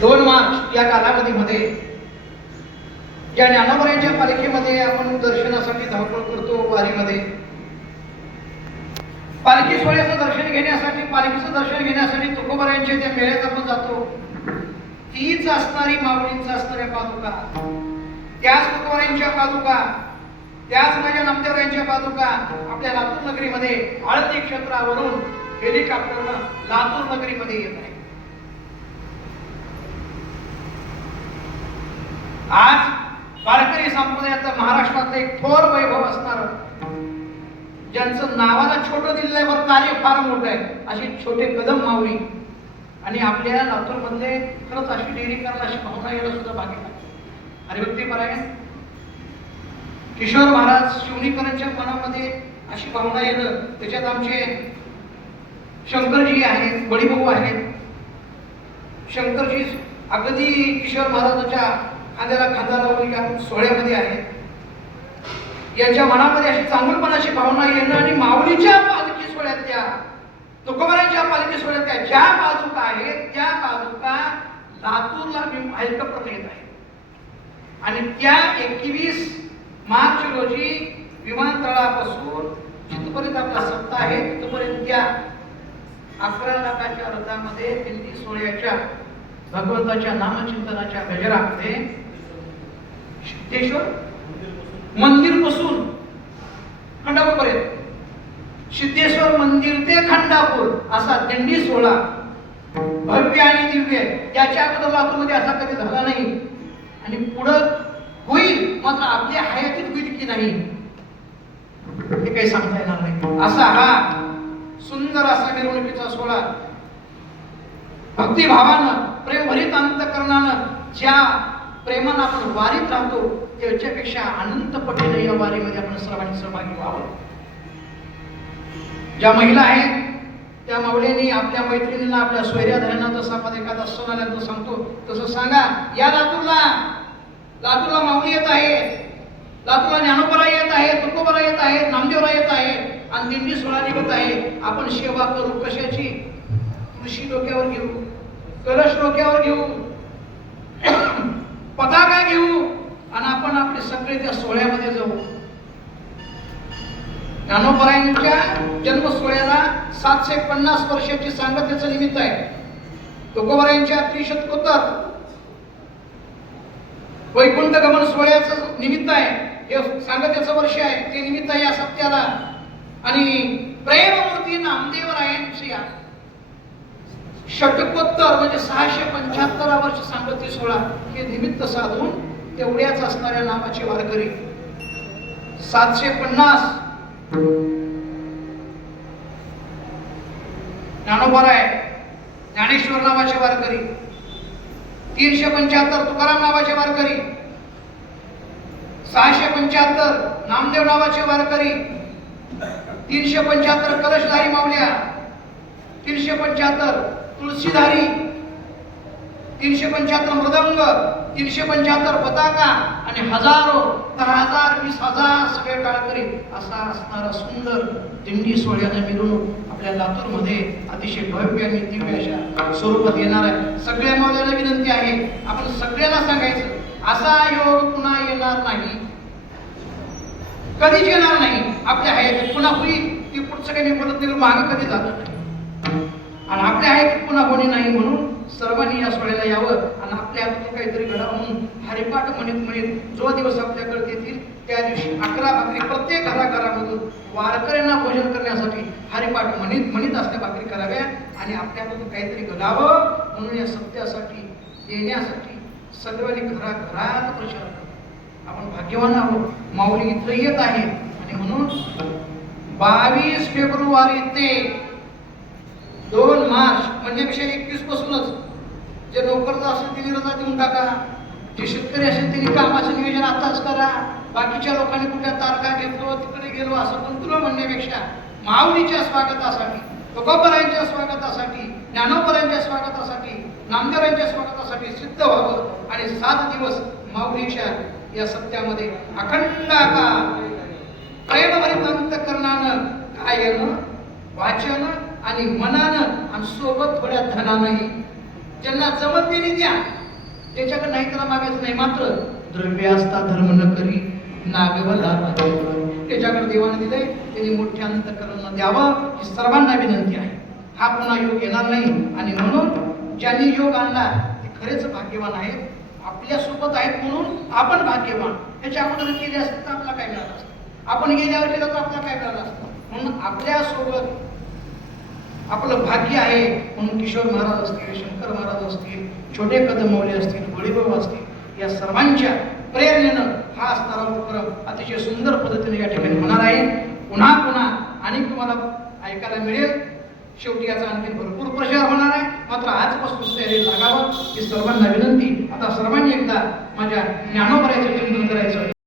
दोन मार्च या कालावधीमध्ये या ज्ञानोबऱ्यांच्या पालखीमध्ये आपण दर्शनासाठी धावपळ करतो वारीमध्ये. पालखी सोहळ्याचं दर्शन घेण्यासाठी पालखीचं दर्शन घेण्यासाठी तुकोबरायांच्या त्या मेळ्यात आपण जातो. तीच असणारी माऊलींचा असणाऱ्या पादुका. त्याच तुकोबरायांच्या पादुका त्याच माझ्या नामदेवरायांच्या पादुका आपल्या लातूर नगरीमध्ये आळती क्षेत्रावरून हेलिकॉप्टरनं लातूर नगरीमध्ये येत आहे आज वारकरी संप्रदायाचं महाराष्ट्रातलं एक थोर वैभव असणार. ज्यांचं नावाला छोटं दिलेलं आहे बरं कार्य फार मोठं आहे. अशी छोटे कदम मावळी आणि आपल्या लातूरमधले खरंच अशी डेअरी करायला अशी भावना यायला सुद्धा भाग्य आहे. हरिभक्ती परायण. किशोर महाराज शिवणीकरांच्या मनामध्ये अशी भावना येणं त्याच्यात आमचे शंकरजी आहेत बडीभाऊ आहेत. शंकरजी अगदी किशोर महाराजांच्या खांद्याला खांदा लावली या सोहळ्यामध्ये आहे. यांच्या मनामध्ये अशी चांगलपणाची भावना येणं आणि माऊलीच्या पालखी सोहळ्यातल्या तुकोबारांच्या पालखी सोहळ्यातल्या ज्या बाजूका आहेत त्या बाजूका लातूरला मी हेलिकॉप्टर येत आहे. आणि त्या एकवीस मार्च रोजी विमानतळापासून जिथपर्यंत आपला सप्ताह आहे तिथपर्यंत त्या अकरा लाखाच्या रथामध्ये दिल्ली सोहळ्याच्या भगवंताच्या नामचिंतनाच्या गजरामध्ये सिद्धेश्वर मंदिरपासून खंडापूरपर्यंत. सिद्धेश्वर मंदिर ते खंडापूर असा दिंडी सोहळा. भव्य आणि दिव्य त्याच्या अगोदर लातूरमध्ये असा कधी झाला नाही. आणि पुढं होईल मात्र आपल्या हयातीत होईल की नाही हे काही सांगता येणार नाही. असा हा सुंदर असा मिरवणुकीचा सोहळा. भक्तिभावानं प्रेमभरित अंतकरणानं ज्या प्रेमानं आपण वारीत राहतो त्याच्यापेक्षा अनंत पटीने या वारीमध्ये आपण सर्वांनी सहभागी व्हावं. ज्या महिला आहेत त्या माऊलींनी आपल्या मैत्रिणींना आपल्या सोयऱ्याधऱ्यांना जसं आपण एखादा सण आल्यानंतर सांगतो तसं सांगा या लातूरला लातूरला माऊली येत आहे लातूरला ज्ञानोपरा येत आहे तुकोबरा येत आहे नामदेवरा येत आहे आणि दिंडी सोहळा निघत आहे आपण सेवा करू कशाची? कृषी डोक्यावर घेऊ कलश डोक्यावर घेऊ पताका घेऊ आणि आपण आपले सगळे त्या सोहळ्यामध्ये जाऊ. ज्ञानोबरायांच्या जन्म सोहळ्याला सातशे पन्नास वर्षाची सांगतेचं निमित्त आहे. तुकोबरायांच्या त्रिशतकोत्तर वैकुंठ गमन सोहळ्याचं निमित्त आहे. हे सांगतेचं वर्ष आहे. ते निमित्त आहे या सत्याला. आणि प्रेममूर्ती नामदेवरायांच्या षटकोत्तर म्हणजे सहाशे पंच्याहत्तरा वर्ष सांगते सोहळा हे निमित्त साधून तेवढ्याच असणाऱ्या नामाचे वारकरी. सातशे पन्नास. ज्ञानोबा ज्ञानेश्वर नावाचे वारकरी. तीनशे पंच्याहत्तर तुकाराम नावाचे वारकरी. सहाशे पंच्याहत्तर नामदेव नावाचे वारकरी. तीनशे पंच्याहत्तर कलशधारी माऊल्या तीनशे पंच्याहत्तर तुळशीधारी. तीनशे पंच्याहत्तर मृदंग तीनशे पंच्याहत्तर पताका आणि हजारो दहा हजार वीस हजार सगळे टाळकरी असा असणारा सुंदर दिंडी सोहळ्याने मिरवणूक आपल्या लातूरमध्ये अतिशय भव्य आणि दिव्य अशा स्वरूपात येणार आहे. सगळ्या मौल्याला विनंती आहे आपण सगळ्यांना सांगायचं असा योग पुन्हा येणार नाही. कधीच येणार नाही. आपल्या हयातीत पुन्हा होईल ती पुढचं काही मी बोलत नाही मागे कधी जात आणि आपल्या हयातीत पुन्हा कोणी नाही म्हणून सर्वांनी या सोहळ्याला यावं आणि आपल्या हातून काहीतरी घडावं म्हणून हरिपाठ म्हणत म्हणत जो दिवस आपल्याकडे येतील त्या दिवशी अकरा भाकरी प्रत्येक घराघरामधून वारकऱ्यांना भोजन करण्यासाठी हरिपाठ म्हणत म्हणत असल्या भाकरी कराव्या आणि आपल्या काहीतरी घडावं म्हणून या सत्यासाठी देण्यासाठी सर्वांनी घराघरात प्रचार करा आपण भाग्यवान आहोत. माऊली इथं येत आहे आणि म्हणून बावीस फेब्रुवारी ते दोन मार्च म्हणजे विषय एकवीस पासूनच. जे नोकरदार असेल त्यांनी रजा देऊन टाका. जे शेतकरी असेल त्यांनी कामाचं नियोजन आताच करा. बाकीच्या लोकांनी कुठल्या तारखा घेतलो तिकडे गेलो असं गुंतलो म्हणण्यापेक्षा माऊलीच्या स्वागतासाठी तुकोबरायांच्या स्वागतासाठी ज्ञानोबरायांच्या स्वागतासाठी नामदेवांच्या स्वागतासाठी सिद्ध व्हावं आणि सात दिवस माऊलीच्या या सत्यामध्ये अखंड काळ प्रेमभरित अंतकरणानं येणं वाचन आणि मनानं आणि सोबत थोड्या धनानंही. ज्यांना जमत त्यांनी द्या त्याच्याकडे नाही त्याला मागायचं नाही. मात्र द्रव्य असता धर्म न करी नागवला त्याच्याकडे देवाने दिलंय त्यांनी मोठ्या अंतकरण द्यावं ही सर्वांना विनंती आहे. हा पुन्हा योग येणार नाही. आणि म्हणून ज्यांनी योग आणला ते खरेच भाग्यवान आहेत. आपल्यासोबत आहेत म्हणून आपण भाग्यवान. याच्या अगोदर केले असतं तर आपला काय मिळालं असतं. आपण गेल्यावर केलं तर आपला काय मिळालं असतं. म्हणून आपल्यासोबत आपलं भाग्य आहे म्हणून किशोर महाराज असतील शंकर महाराज असतील छोटे कदमवले असतील गोळीबाब असतील या सर्वांच्या प्रेरणेनं हा असणारा उपक्रम अतिशय सुंदर पद्धतीने या ठिकाणी होणार आहे. पुन्हा पुन्हा आणि तुम्हाला ऐकायला मिळेल शेवटी याचा आणखी भरपूर प्रचार होणार आहे. मात्र आजपासून तयारी लागावं ही सर्वांना विनंती. आता सर्वांनी एकदा माझ्या ज्ञानोपर्याचं चिंतन करायचं